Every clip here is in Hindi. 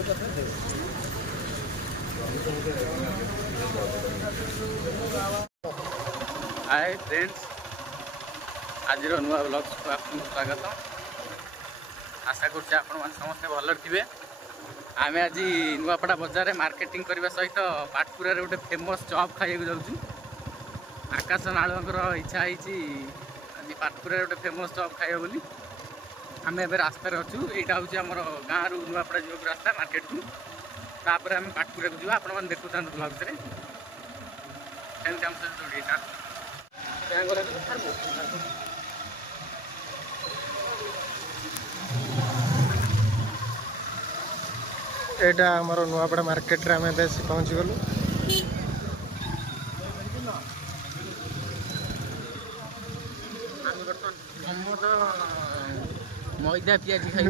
हाय फ्रेंड्स, आज नुआ ब्लॉग को आपको स्वागत। आशा करते आपण समस्ते भल थे। आम आज नुआपड़ा बजार मार्केटिंग करने सहित पाटकुरा गोटे फेमस चॉप खाइक जाऊँ। आकाश नालुआंकर इच्छा है आज पाटकुरा गोटे फेमस चॉप खाइबा बोली। आम ए रास्तार अच्छु। यहाँ हूँ आम गाँव रु नुआपड़ा जो रास्ता मार्केट को। तापर आम पाटकुरा को जा आप देखु ब्लॉग से एटा हमरो नुआपड़ा मार्केट रे हमें बेस पहुंच गलु। मैदा पियाजी खाई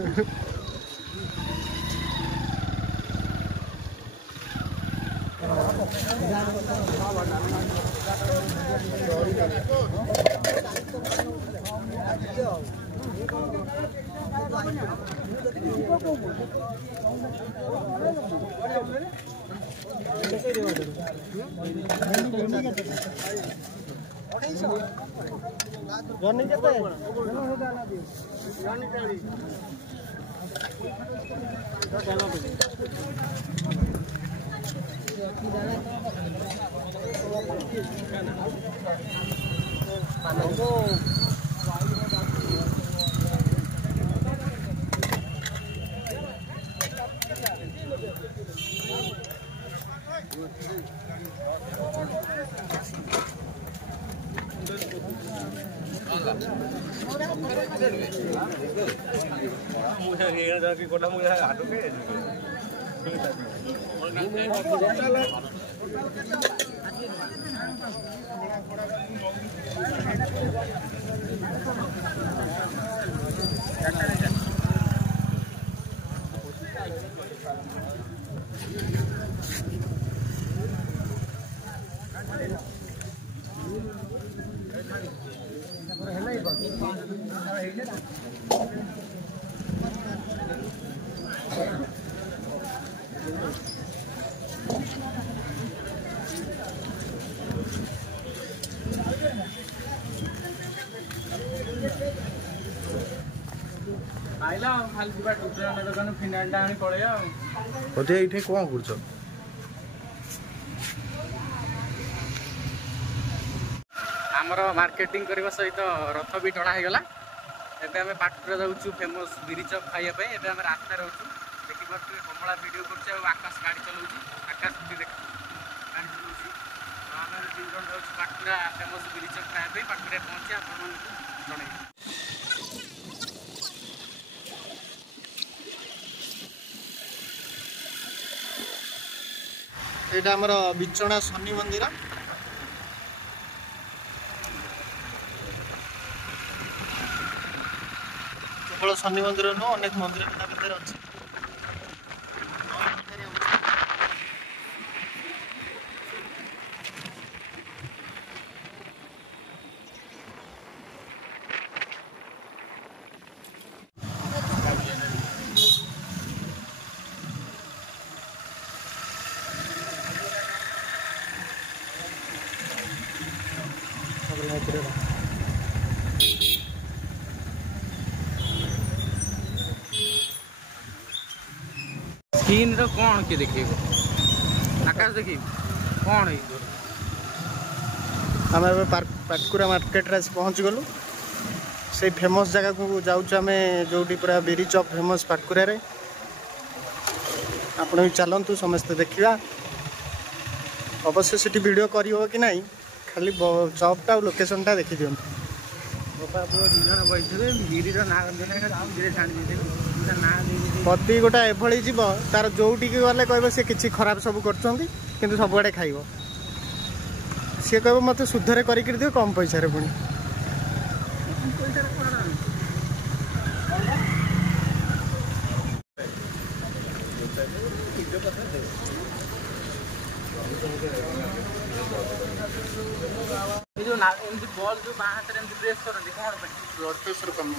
आइला खाली जीवा टुटरा दुकान फिनाइल आनी पड़े ओते एठे कोन करछ। आमर मार्केटिंग करने सहित रथ भी टणा हो गला। एबे हमें पाटकुरा जाऊँ फेमस बिरी चॉप खाइया पे। एबे हमें रास्ता रहूँ देखि पारे कमला वीडियो कर आकाश गाड़ी चलाऊँ। आकाश देख गाड़ी चलाऊँ। आम तीन जन जाऊँ पाटकुरा फेमस बिरी चॉप खाइया पाटकुरा पहुँचे आप जन। एटा हमर बिचणा शनि मंदिर। केवल शनि मंदिर नु अनेक मंदिर भीतर अछि। स्किन रो कौन के देखेबो आकाश देखी कौन है आम पाटकुरा मार्केट रे पहुँच गलु। से फेमस जगह को जाऊँ आम जो पूरा बिरी चॉप फेमस पाटकुरा रे। आपण भी चलतु समस्ते देखा। अवश्य से वीडियो करी हो कि नहीं, खाली चॉपटा लोकेशन टा देखी दियंतु। पति गोटा एभली जीव तार जोटी गले कह सी किसी खराब सब कर सब आड़े खाइब। सी कह मत शुद्धरे कर दियो कम पैसा पुणी। जो बॉल जो बाहर प्रेस कर ब्लड प्रेशर कमी